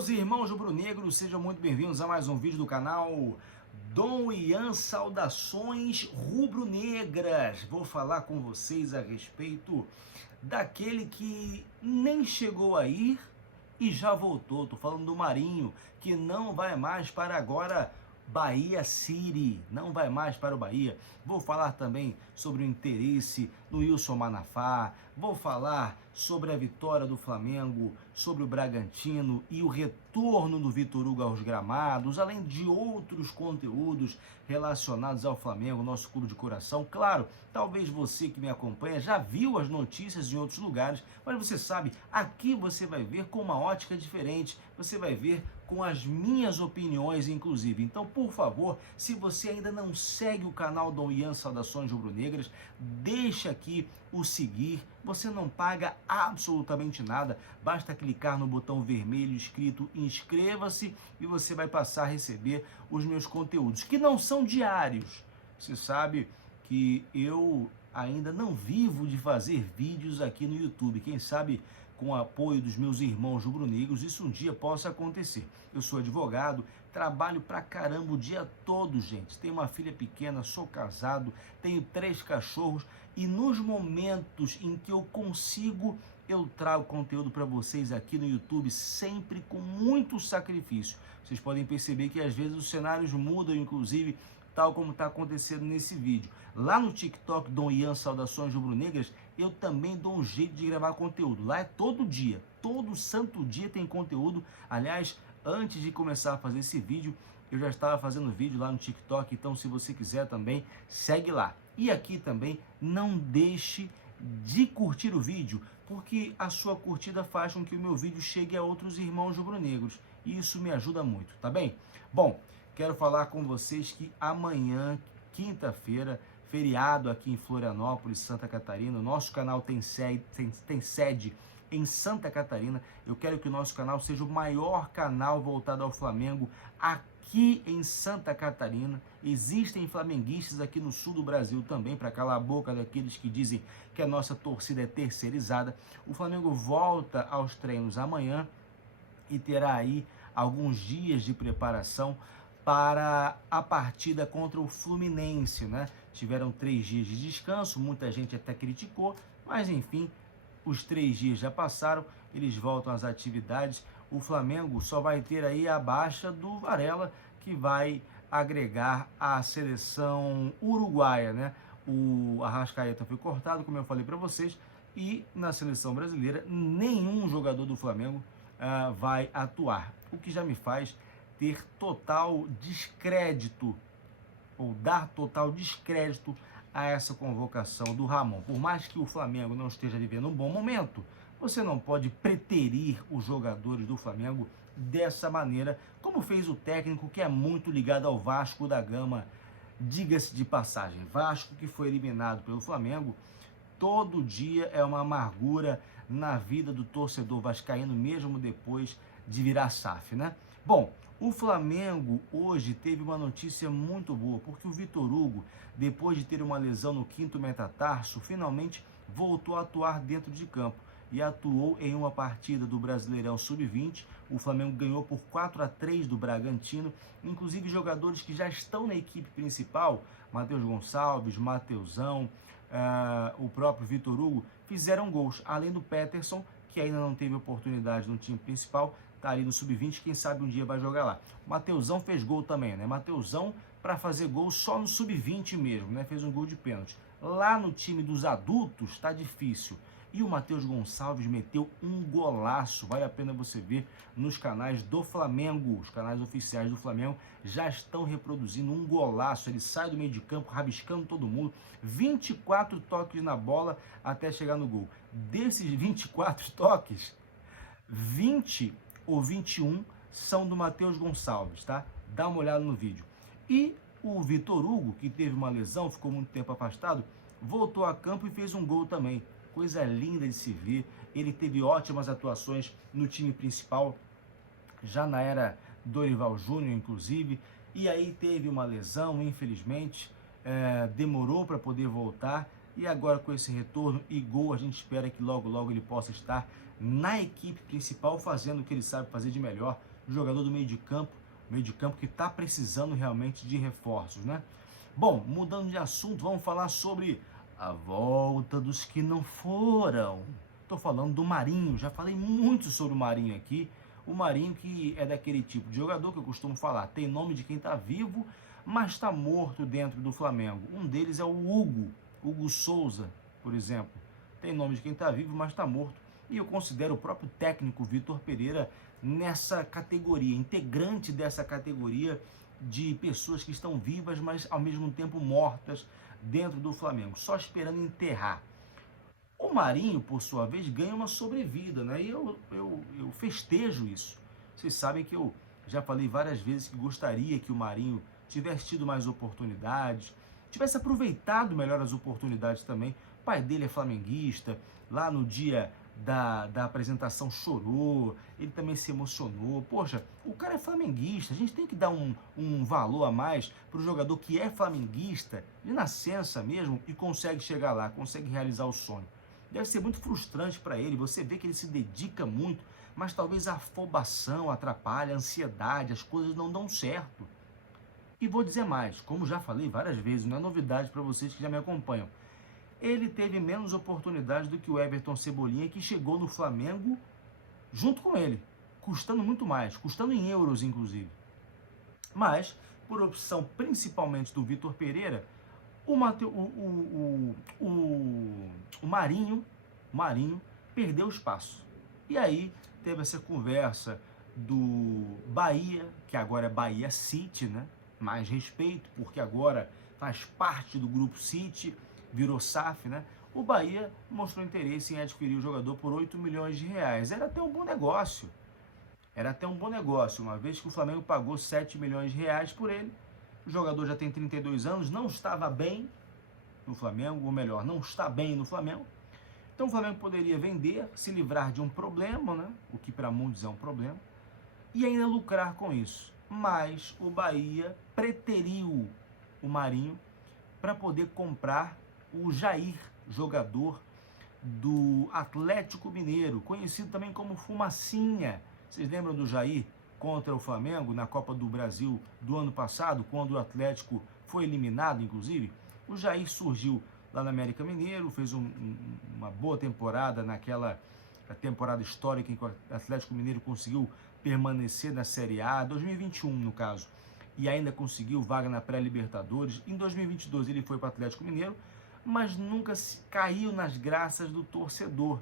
Meus irmãos rubro-negros, sejam muito bem-vindos a mais um vídeo do canal Dom Ian Saudações Rubro-Negras. Vou falar com vocês a respeito daquele que nem chegou a ir e já voltou. Tô falando do Marinho, que não vai mais para agora Bahia City, não vai mais para o Bahia. Vou falar também sobre o interesse no Wilson Manafá, vou falar sobre a vitória do Flamengo, sobre o Bragantino e o retorno do Vitor Hugo aos gramados, além de outros conteúdos relacionados ao Flamengo, nosso clube de coração. Claro, talvez você que me acompanha já viu as notícias em outros lugares, mas você sabe, aqui você vai ver com uma ótica diferente, você vai ver com as minhas opiniões, inclusive. Então, por favor, se você ainda não segue o canal Dom Ian Saudações Rubro-Negras, deixa aqui o seguir. Você não paga absolutamente nada, basta clicar no botão vermelho escrito inscreva-se e você vai passar a receber os meus conteúdos, que não são diários. Você sabe que eu ainda não vivo de fazer vídeos aqui no YouTube. Quem sabe com o apoio dos meus irmãos rubro-negros, isso um dia possa acontecer. Eu sou advogado, trabalho pra caramba o dia todo, gente. Tenho uma filha pequena, sou casado, tenho 3 cachorros e nos momentos em que eu consigo, eu trago conteúdo para vocês aqui no YouTube, sempre com muito sacrifício. Vocês podem perceber que às vezes os cenários mudam, inclusive, tal como está acontecendo nesse vídeo. Lá no TikTok, Dom Ian Saudações Rubro-Negras, eu também dou um jeito de gravar conteúdo. Lá é todo dia, todo santo dia tem conteúdo. Aliás, antes de começar a fazer esse vídeo, eu já estava fazendo vídeo lá no TikTok, então se você quiser também, segue lá. E aqui também, não deixe de curtir o vídeo, porque a sua curtida faz com que o meu vídeo chegue a outros irmãos rubro-negros. E isso me ajuda muito, tá bem? Bom, quero falar com vocês que amanhã, quinta-feira, feriado aqui em Florianópolis, Santa Catarina, o nosso canal tem sede em Santa Catarina. Eu quero que o nosso canal seja o maior canal voltado ao Flamengo aqui em Santa Catarina. Existem flamenguistas aqui no sul do Brasil também, para calar a boca daqueles que dizem que a nossa torcida é terceirizada. O Flamengo volta aos treinos amanhã e terá aí alguns dias de preparação para a partida contra o Fluminense, né? Tiveram 3 dias de descanso, muita gente até criticou, mas enfim, os 3 dias já passaram, eles voltam às atividades. O Flamengo só vai ter aí a baixa do Varela, que vai agregar a seleção uruguaia, né? O Arrascaeta foi cortado, como eu falei para vocês, e na seleção brasileira nenhum jogador do Flamengo vai atuar, o que já me faz ter total descrédito, ou dar total descrédito a essa convocação do Ramon. Por mais que o Flamengo não esteja vivendo um bom momento, você não pode preterir os jogadores do Flamengo dessa maneira, como fez o técnico que é muito ligado ao Vasco da Gama. Diga-se de passagem, Vasco que foi eliminado pelo Flamengo, todo dia é uma amargura na vida do torcedor vascaíno, mesmo depois de virar SAF, né? Bom, o Flamengo hoje teve uma notícia muito boa, porque o Vitor Hugo, depois de ter uma lesão no 5º metatarso, finalmente voltou a atuar dentro de campo e atuou em uma partida do Brasileirão Sub-20. O Flamengo ganhou por 4-3 do Bragantino, inclusive jogadores que já estão na equipe principal, Matheus Gonçalves, Mateusão, o próprio Vitor Hugo, fizeram gols, além do Peterson, que ainda não teve oportunidade no time principal, tá ali no Sub-20, quem sabe um dia vai jogar lá. O Mateusão fez gol também, né? Mateusão para fazer gol só no Sub-20 mesmo, né? Fez um gol de pênalti. Lá no time dos adultos tá difícil. E o Matheus Gonçalves meteu um golaço, vale a pena você ver nos canais do Flamengo, os canais oficiais do Flamengo já estão reproduzindo um golaço. Ele sai do meio de campo, rabiscando todo mundo, 24 toques na bola até chegar no gol. Desses 24 toques, 20 ou 21 são do Matheus Gonçalves, tá? Dá uma olhada no vídeo. E o Vitor Hugo, que teve uma lesão, ficou muito tempo afastado, voltou a campo e fez um gol também. Coisa linda de se ver. Ele teve ótimas atuações no time principal, já na era Dorival Júnior, inclusive. E aí teve uma lesão, infelizmente, demorou para poder voltar. E agora com esse retorno e gol, a gente espera que logo logo ele possa estar na equipe principal fazendo o que ele sabe fazer de melhor, jogador do meio de campo que está precisando realmente de reforços, né? Bom, mudando de assunto, vamos falar sobre a volta dos que não foram. Estou falando do Marinho, já falei muito sobre o Marinho aqui. O Marinho que é daquele tipo de jogador que eu costumo falar, tem nome de quem está vivo, mas está morto dentro do Flamengo. Um deles é o Hugo Souza, por exemplo. Tem nome de quem está vivo, mas está morto. E eu considero o próprio técnico Vitor Pereira nessa categoria, integrante dessa categoria de pessoas que estão vivas, mas ao mesmo tempo mortas dentro do Flamengo, só esperando enterrar. O Marinho, por sua vez, ganha uma sobrevida, né? E eu festejo isso. Vocês sabem que eu já falei várias vezes que gostaria que o Marinho tivesse tido mais oportunidades, tivesse aproveitado melhor as oportunidades também. O pai dele é flamenguista, lá no dia da apresentação chorou, ele também se emocionou. Poxa, o cara é flamenguista, a gente tem que dar um valor a mais para o jogador que é flamenguista, de nascença mesmo, e consegue chegar lá, consegue realizar o sonho. Deve ser muito frustrante para ele, você vê que ele se dedica muito, mas talvez a afobação atrapalhe, a ansiedade, as coisas não dão certo. E vou dizer mais, como já falei várias vezes, não é novidade para vocês que já me acompanham, ele teve menos oportunidades do que o Everton Cebolinha, que chegou no Flamengo junto com ele, custando muito mais, custando em euros inclusive. Mas, por opção principalmente do Vitor Pereira, o Marinho perdeu espaço. E aí teve essa conversa do Bahia, que agora é Bahia City, né? Mais respeito, porque agora faz parte do grupo City, virou SAF, né? O Bahia mostrou interesse em adquirir o jogador por 8 milhões de reais. Era até um bom negócio. Uma vez que o Flamengo pagou 7 milhões de reais por ele. O jogador já tem 32 anos, não estava bem no Flamengo, ou melhor, não está bem no Flamengo. Então o Flamengo poderia vender, se livrar de um problema, né? O que para muitos é um problema, e ainda lucrar com isso. Mas o Bahia preteriu o Marinho para poder comprar o Jair, jogador do Atlético Mineiro, conhecido também como Fumacinha. Vocês lembram do Jair contra o Flamengo na Copa do Brasil do ano passado, quando o Atlético foi eliminado, inclusive? O Jair surgiu lá no América Mineiro, fez uma boa temporada naquela temporada histórica em que o Atlético Mineiro conseguiu permanecer na Série A, 2021 no caso, e ainda conseguiu vaga na pré-Libertadores. Em 2022 ele foi para o Atlético Mineiro, mas nunca caiu nas graças do torcedor.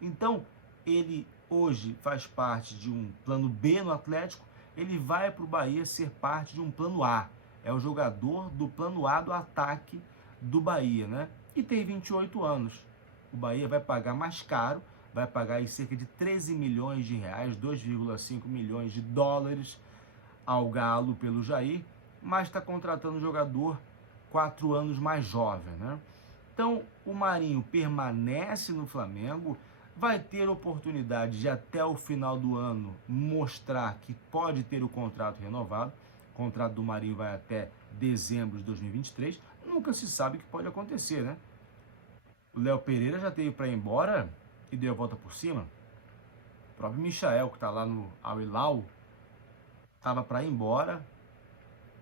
Então, ele hoje faz parte de um plano B no Atlético, ele vai para o Bahia ser parte de um plano A. É o jogador do plano A do ataque do Bahia, né? E tem 28 anos. O Bahia vai pagar mais caro, vai pagar aí cerca de 13 milhões de reais, 2,5 milhões de dólares ao Galo pelo Jair, mas está contratando um jogador 4 anos mais jovem, né? Então, o Marinho permanece no Flamengo, vai ter oportunidade de até o final do ano mostrar que pode ter o contrato renovado. O contrato do Marinho vai até dezembro de 2023. Nunca se sabe o que pode acontecer, né? O Léo Pereira já teve para ir embora e deu a volta por cima. O próprio Michael, que está lá no Al Hilal, estava para ir embora.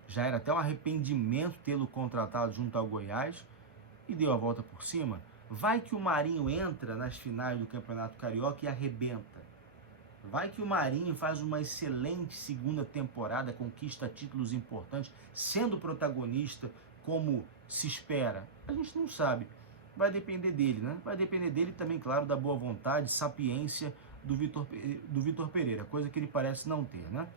Já era até um arrependimento tê-lo contratado junto ao Goiás e deu a volta por cima. Vai que o Marinho entra nas finais do Campeonato Carioca e arrebenta. Vai que o Marinho faz uma excelente segunda temporada, conquista títulos importantes, sendo protagonista como se espera. A gente não sabe. Vai depender dele, né? Vai depender dele também, claro, da boa vontade, sapiência do Vitor Pereira, coisa que ele parece não ter, né?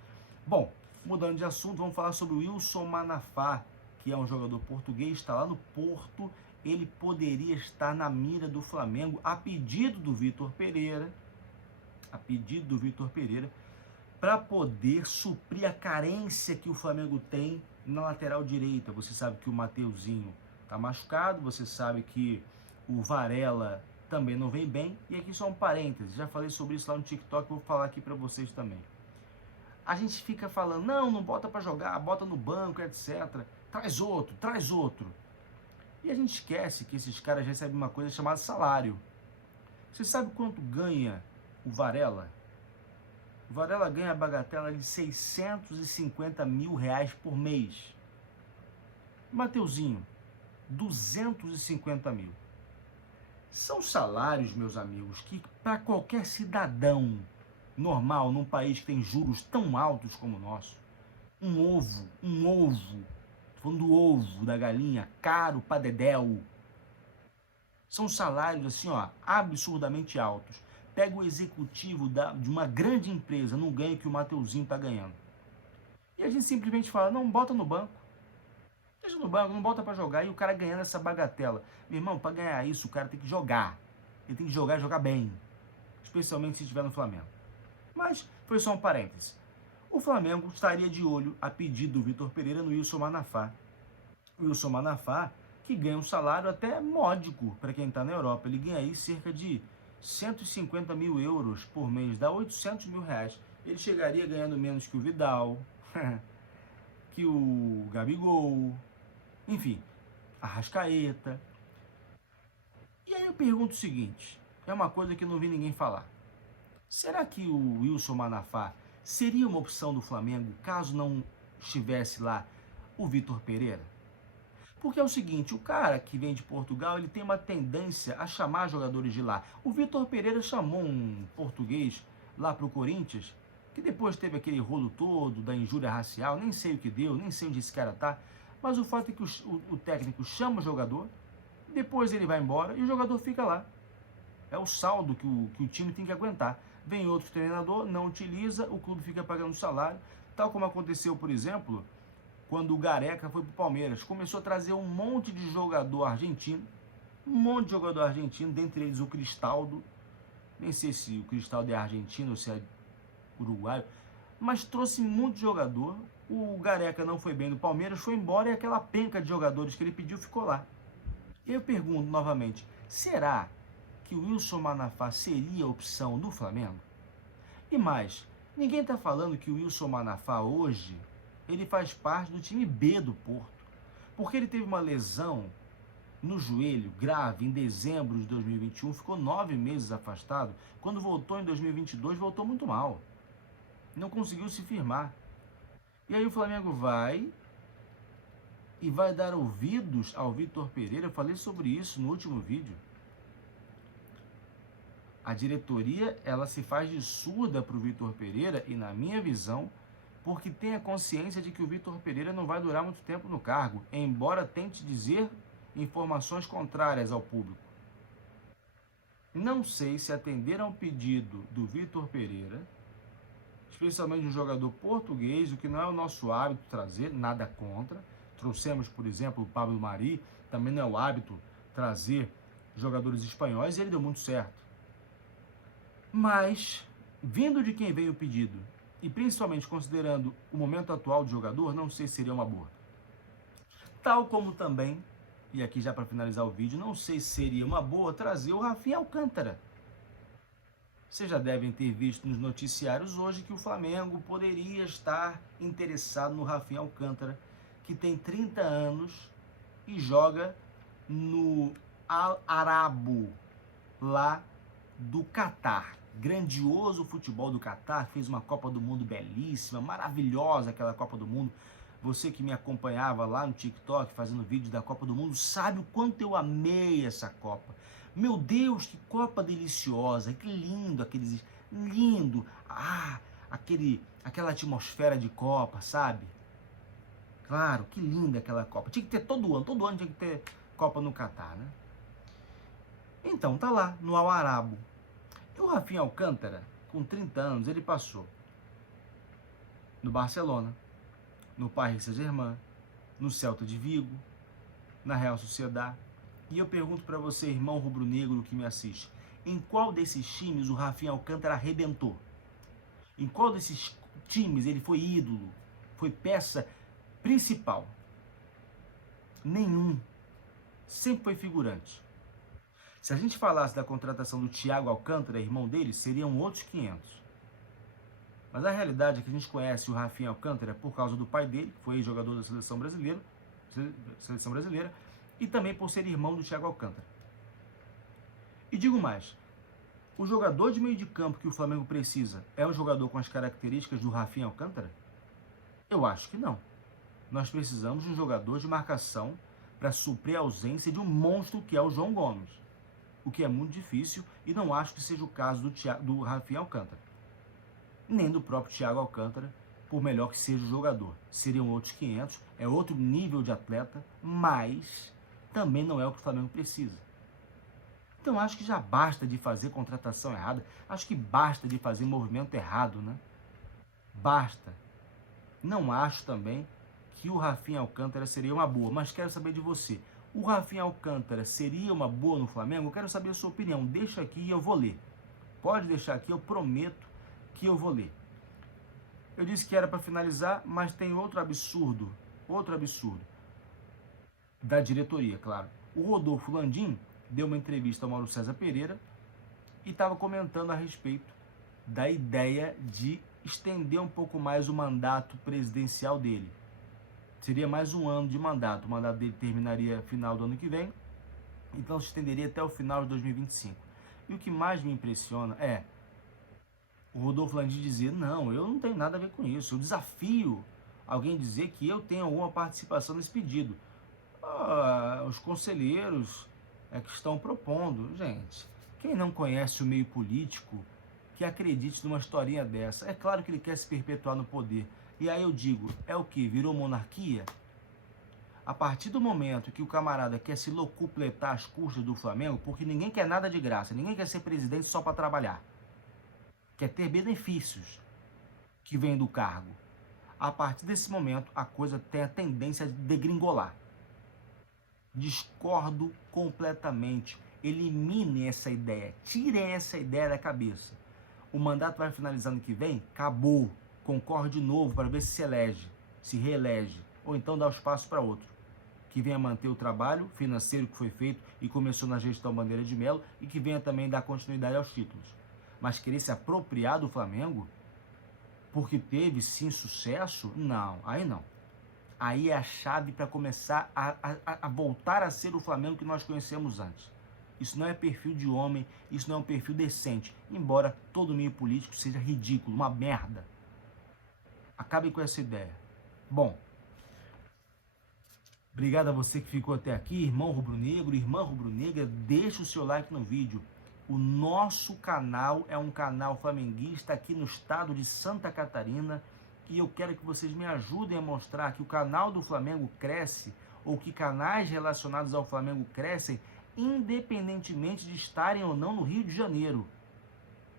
Bom, mudando de assunto, vamos falar sobre o Wilson Manafá, que é um jogador português, está lá no Porto. Ele poderia estar na mira do Flamengo a pedido do Vitor Pereira, para poder suprir a carência que o Flamengo tem na lateral direita. Você sabe que o Mateuzinho está machucado, você sabe que o Varela também não vem bem, e aqui só um parênteses, já falei sobre isso lá no TikTok, vou falar aqui para vocês também. A gente fica falando, não bota para jogar, bota no banco, etc. Traz outro. E a gente esquece que esses caras recebem uma coisa chamada salário. Você sabe quanto ganha o Varela? O Varela ganha a bagatela de 650 mil reais por mês. Mateuzinho, 250 mil. São salários, meus amigos, que para qualquer cidadão normal, num país que tem juros tão altos como o nosso, um ovo, tô falando do ovo da galinha, caro pra dedéu. São salários assim, ó, absurdamente altos. Pega o executivo de uma grande empresa, não ganha o que o Mateuzinho tá ganhando. E a gente simplesmente fala, não, bota no banco. Deixa no banco, não bota pra jogar. E o cara ganhando essa bagatela. Meu irmão, pra ganhar isso, o cara tem que jogar. Ele tem que jogar e jogar bem. Especialmente se estiver no Flamengo. Mas foi só um parêntese. O Flamengo estaria de olho, a pedido do Vitor Pereira, no Wilson Manafá. O Wilson Manafá, que ganha um salário até módico para quem está na Europa. Ele ganha aí cerca de 150 mil euros por mês, dá 800 mil reais. Ele chegaria ganhando menos que o Vidal, que o Gabigol, enfim, a Arrascaeta. E aí eu pergunto o seguinte, é uma coisa que eu não vi ninguém falar. Será que o Wilson Manafá seria uma opção do Flamengo caso não estivesse lá o Vitor Pereira? Porque é o seguinte, o cara que vem de Portugal, ele tem uma tendência a chamar jogadores de lá. O Vitor Pereira chamou um português lá pro Corinthians, que depois teve aquele rolo todo da injúria racial, nem sei o que deu, nem sei onde esse cara tá, mas o fato é que o técnico chama o jogador, depois ele vai embora e o jogador fica lá. É o saldo que o time tem que aguentar. Vem outro treinador, não utiliza, o clube fica pagando salário, tal como aconteceu, por exemplo, quando o Gareca foi pro Palmeiras. Começou a trazer um monte de jogador argentino, dentre eles o Cristaldo, nem sei se o Cristaldo é argentino ou se é uruguaio, mas trouxe muito jogador. O Gareca não foi bem no Palmeiras, foi embora e aquela penca de jogadores que ele pediu ficou lá. E eu pergunto novamente, será que o Wilson Manafá seria a opção do Flamengo? E mais, ninguém está falando que o Wilson Manafá hoje, ele faz parte do time B do Porto, porque ele teve uma lesão no joelho grave em dezembro de 2021, ficou 9 meses afastado, quando voltou em 2022, voltou muito mal, não conseguiu se firmar. E aí o Flamengo vai dar ouvidos ao Vitor Pereira. Eu falei sobre isso no último vídeo. A diretoria, ela se faz de surda para o Vitor Pereira e, na minha visão, porque tem a consciência de que o Vitor Pereira não vai durar muito tempo no cargo, embora tente dizer informações contrárias ao público. Não sei se atenderam ao pedido do Vitor Pereira, especialmente um jogador português, o que não é o nosso hábito trazer, nada contra. Trouxemos, por exemplo, o Pablo Mari, também não é o hábito trazer jogadores espanhóis, e ele deu muito certo. Mas, vindo de quem veio o pedido, e principalmente considerando o momento atual do jogador, não sei se seria uma boa. Tal como também, e aqui já para finalizar o vídeo, não sei se seria uma boa trazer o Rafinha Alcântara. Vocês já devem ter visto nos noticiários hoje que o Flamengo poderia estar interessado no Rafinha Alcântara, que tem 30 anos e joga no Al Arabo, lá do Catar. Grandioso futebol do Catar, fez uma Copa do Mundo belíssima, maravilhosa aquela Copa do Mundo. Você que me acompanhava lá no TikTok fazendo vídeo da Copa do Mundo sabe o quanto eu amei essa Copa. Meu Deus, que Copa deliciosa, que lindo, lindo, aquela atmosfera de Copa, sabe? Claro, que linda aquela Copa. Tinha que ter todo ano tinha que ter Copa no Catar, né? Então, tá lá, no Al Arabo. E o Rafinha Alcântara, com 30 anos, ele passou no Barcelona, no Paris Saint-Germain, no Celta de Vigo, na Real Sociedad. E eu pergunto para você, irmão rubro-negro que me assiste, em qual desses times o Rafinha Alcântara arrebentou? Em qual desses times ele foi ídolo, foi peça principal? Nenhum. Sempre foi figurante. Se a gente falasse da contratação do Thiago Alcântara, irmão dele, seriam outros 500. Mas a realidade é que a gente conhece o Rafinha Alcântara por causa do pai dele, que foi jogador da seleção brasileira, e também por ser irmão do Thiago Alcântara. E digo mais, o jogador de meio de campo que o Flamengo precisa é um jogador com as características do Rafinha Alcântara? Eu acho que não. Nós precisamos de um jogador de marcação para suprir a ausência de um monstro que é o João Gomes, o que é muito difícil e não acho que seja o caso do Rafinha Alcântara, nem do próprio Thiago Alcântara, por melhor que seja o jogador. Seriam outros 500, é outro nível de atleta, mas também não é o que o Flamengo precisa. Então acho que já basta de fazer contratação errada, acho que basta de fazer movimento errado, né? Basta. Não acho também que o Rafinha Alcântara seria uma boa, mas quero saber de você. O Rafinha Alcântara seria uma boa no Flamengo? Eu quero saber a sua opinião. Deixa aqui e eu vou ler. Pode deixar aqui, eu prometo que eu vou ler. Eu disse que era para finalizar, mas tem outro absurdo da diretoria, claro. O Rodolfo Landim deu uma entrevista ao Mauro César Pereira e estava comentando a respeito da ideia de estender um pouco mais o mandato presidencial dele. Seria mais um ano de mandato. O mandato dele terminaria no final do ano que vem, então se estenderia até o final de 2025. E o que mais me impressiona é o Rodolfo Landim dizer, não, eu não tenho nada a ver com isso. Eu desafio alguém dizer que eu tenho alguma participação nesse pedido. Os conselheiros que estão propondo. Gente, quem não conhece o meio político, que acredite numa historinha dessa. É claro que ele quer se perpetuar no poder. E aí eu digo, é o que? Virou monarquia? A partir do momento que o camarada quer se locupletar às custas do Flamengo, porque ninguém quer nada de graça, ninguém quer ser presidente só para trabalhar. Quer ter benefícios que vêm do cargo. A partir desse momento, a coisa tem a tendência de degringolar. Discordo completamente. Eliminem essa ideia. Tirem essa ideia da cabeça. O mandato vai finalizar no que vem? Acabou. Concorre de novo para ver se elege, se reelege. Ou então dá o espaço para outro. Que venha manter o trabalho financeiro que foi feito e começou na gestão Bandeira de Melo e que venha também dar continuidade aos títulos. Mas querer se apropriar do Flamengo porque teve sim sucesso? Não, aí não. Aí é a chave para começar a voltar a ser o Flamengo que nós conhecemos antes. Isso não é perfil de homem, isso não é um perfil decente, embora todo meio político seja ridículo, uma merda. Acabem com essa ideia. Bom, obrigado a você que ficou até aqui, irmão rubro-negro, irmã rubro-negra, deixa o seu like no vídeo. O nosso canal é um canal flamenguista aqui no estado de Santa Catarina e eu quero que vocês me ajudem a mostrar que o canal do Flamengo cresce ou que canais relacionados ao Flamengo crescem independentemente de estarem ou não no Rio de Janeiro.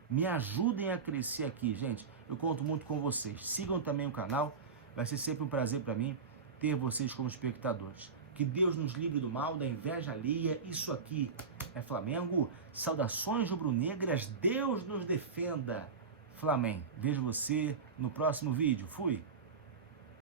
Me ajudem a crescer aqui, gente. Eu conto muito com vocês. Sigam também o canal. Vai ser sempre um prazer para mim ter vocês como espectadores. Que Deus nos livre do mal, da inveja alheia. Isso aqui é Flamengo. Saudações rubro-negras. Deus nos defenda. Flamengo. Vejo você no próximo vídeo. Fui.